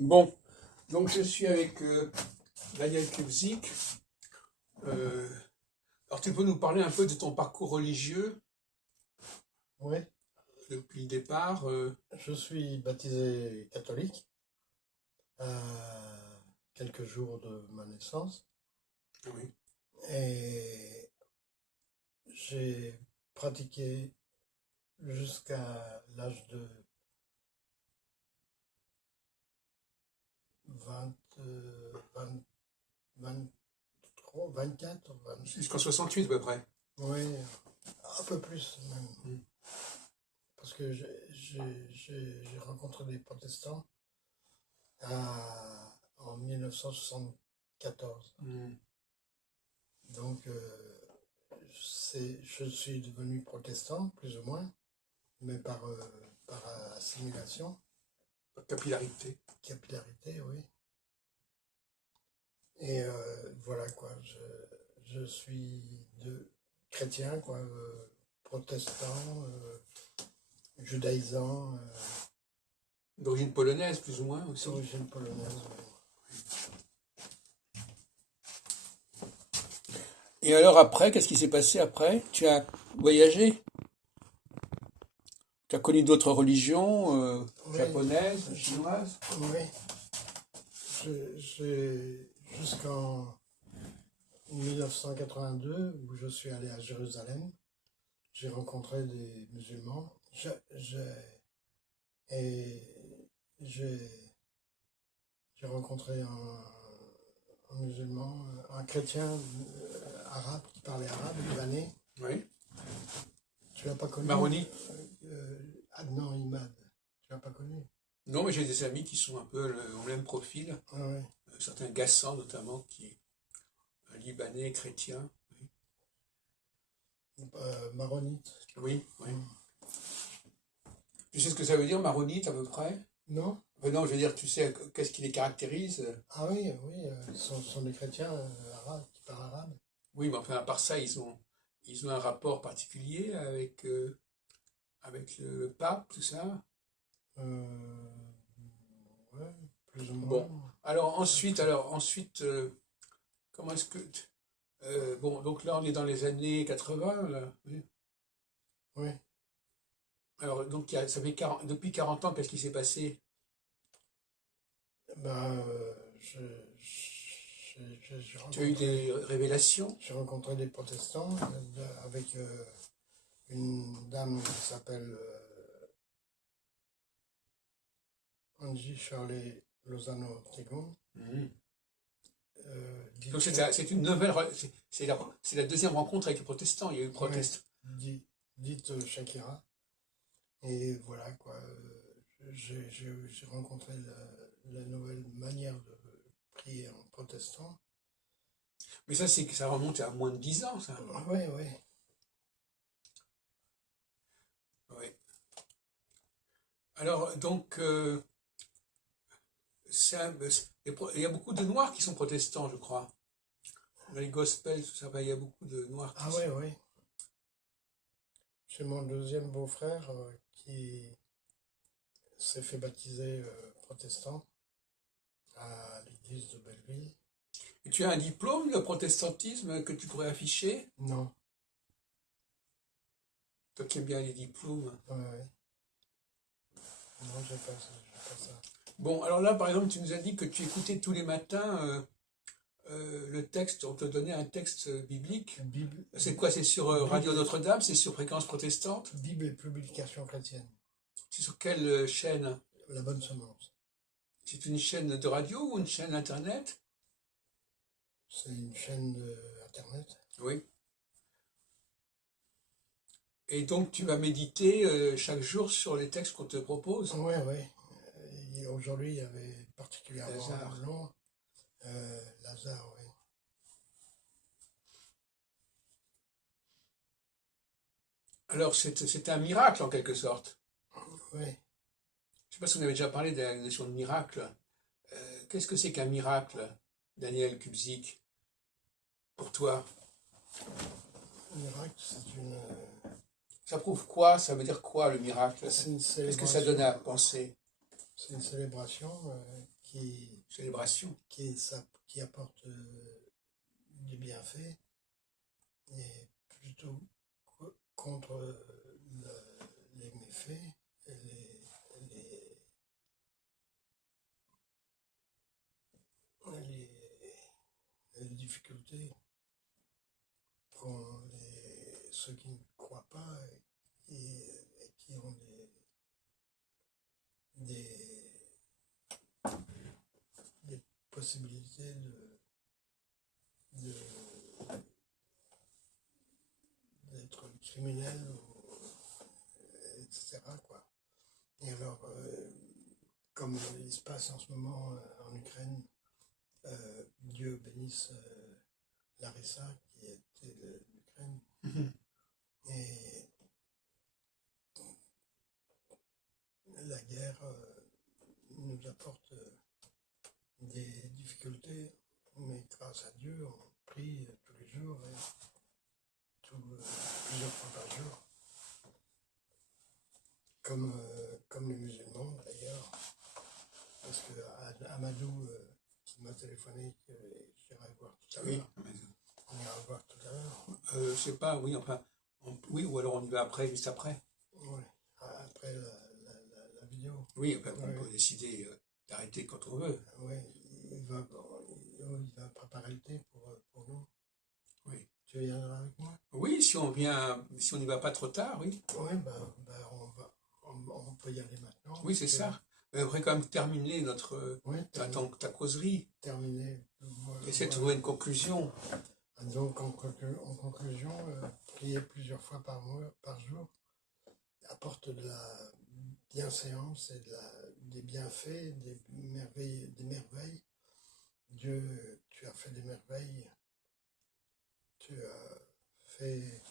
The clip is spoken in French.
Bon, donc je suis avec Daniel Kubzik. Alors tu peux nous parler un peu de ton parcours religieux Oui, depuis le départ je suis baptisé catholique à quelques jours de ma naissance oui. et j'ai pratiqué jusqu'à l'âge de 20, 20, 23, 24, 20, Jusqu'en 68 à peu près. oui, un peu plus même, Mm. parce que j'ai rencontré des protestants en 1974. Mm. Donc, je suis devenu protestant, plus ou moins, mais par assimilation, Capillarité. capillarité, oui. Et voilà quoi, je suis chrétien, quoi, protestant, judaïsant, D'origine polonaise plus ou moins aussi. d'origine polonaise. Oui. Et alors après, qu'est-ce qui s'est passé après? Tu as voyagé? Tu as connu d'autres religions Oui, japonaises, chinoises? oui. Jusqu'en 1982, où je suis allé à Jérusalem, j'ai rencontré des musulmans. Et j'ai j'ai rencontré un musulman, un chrétien arabe qui parlait arabe, libanais. Oui. Tu l'as pas connu? Maronite? Adnan Imad. Tu l'as pas connu? Non, mais j'ai des amis qui sont un peu au même profil. Ah ouais. Certains Gassan notamment, qui est un Libanais chrétien. Maronite. Oui, oui. Hmm. Tu sais ce que ça veut dire, maronite, à peu près? Non? Enfin, non, je veux dire, tu sais, qu'est-ce qui les caractérise? Ah oui, oui, ce sont des chrétiens arabes qui parlent arabe. Oui, mais enfin, à part ça, ils ont un rapport particulier avec le pape, tout ça. Euh, ouais, plus ou moins. Bon, alors ensuite, comment est-ce que... bon, donc là, on est dans les années 80, là. Oui. Oui. Alors, donc, ça fait 40 depuis 40 ans, qu'est-ce qui s'est passé? Ben, Tu as eu des révélations? j'ai rencontré des protestants avec une dame qui s'appelle Angie Charlet Lozano Ortegon. Mhm. Donc, Dite, c'est une nouvelle... c'est la deuxième rencontre avec les protestants. Il y a eu ouais, protest. dite Shakira. Et voilà quoi. J'ai rencontré la nouvelle manière de prier en protestant. Mais ça, ça remonte à moins de 10 ans, ça. Oui, oui. Oui. Alors, donc, il y a beaucoup de Noirs qui sont protestants, je crois. Dans les gospels, tout ça, ben, il y a beaucoup de Noirs Ah qui oui, sont. oui. J'ai mon deuxième beau-frère qui s'est fait baptiser protestant à l'église de Belleville. Et tu as un diplôme de protestantisme que tu pourrais afficher? Non, Toi qui aimes bien les diplômes. ouais, ouais. Non, j'ai pas ça. Bon, alors là, par exemple, tu nous as dit que tu écoutais tous les matins le texte, on te donnait un texte biblique. Bible, C'est quoi? C'est sur Radio Bible, Notre-Dame? C'est sur Fréquence Protestante? Bible et publication chrétienne. C'est sur quelle chaîne? La bonne semence. C'est une chaîne de radio ou une chaîne internet? C'est une chaîne internet. Oui. Et donc tu vas méditer chaque jour sur les textes qu'on te propose. Oui, oui. Aujourd'hui, il y avait particulièrement Lazare. long. Lazare, oui. Alors c'est un miracle en quelque sorte. Oui. Je ne sais pas si on avait déjà parlé de la notion de miracle. Qu'est-ce que c'est qu'un miracle, Daniel Kubzik, pour toi? Le miracle, c'est Ça prouve quoi? Ça veut dire quoi le miracle? c'est une Qu'est-ce que ça donne célébration. à penser? C'est une célébration Célébration. qui apporte du bienfait et plutôt contre les méfaits et les difficultés qu'ont ceux qui ne croient pas et qui ont des, des possibilités d'être criminels, etc., quoi. Et alors, comme il se passe en ce moment en Ukraine, Dieu bénisse Larissa, qui était de l'Ukraine, Mhm. et la guerre nous apporte des difficultés, mais grâce à Dieu, on prie tous les jours, et plusieurs fois par jour, comme les musulmans d'ailleurs, parce que Amadou, qui m'a téléphoné, que j'irai voir tout à Oui, l'heure, on ira voir tout à l'heure. je sais pas, oui, enfin, oui, ou alors on y va après, juste après. Ouais, après la vidéo. Oui, enfin, on Ouais. peut décider d'arrêter quand on veut. Oui, il va préparer le thé pour nous. Oui. Tu viendras avec moi? Oui, si on n'y va pas trop tard, oui. Oui, on peut y aller maintenant. Oui, c'est ça. Mais on devrait quand même terminer Oui, ta causerie. terminer. Essayer de trouver une conclusion. Donc, en conclusion, prier plusieurs fois par jour apporte de la bienséance et des bienfaits, des merveilles. Dieu, tu as fait des merveilles. Tu as fait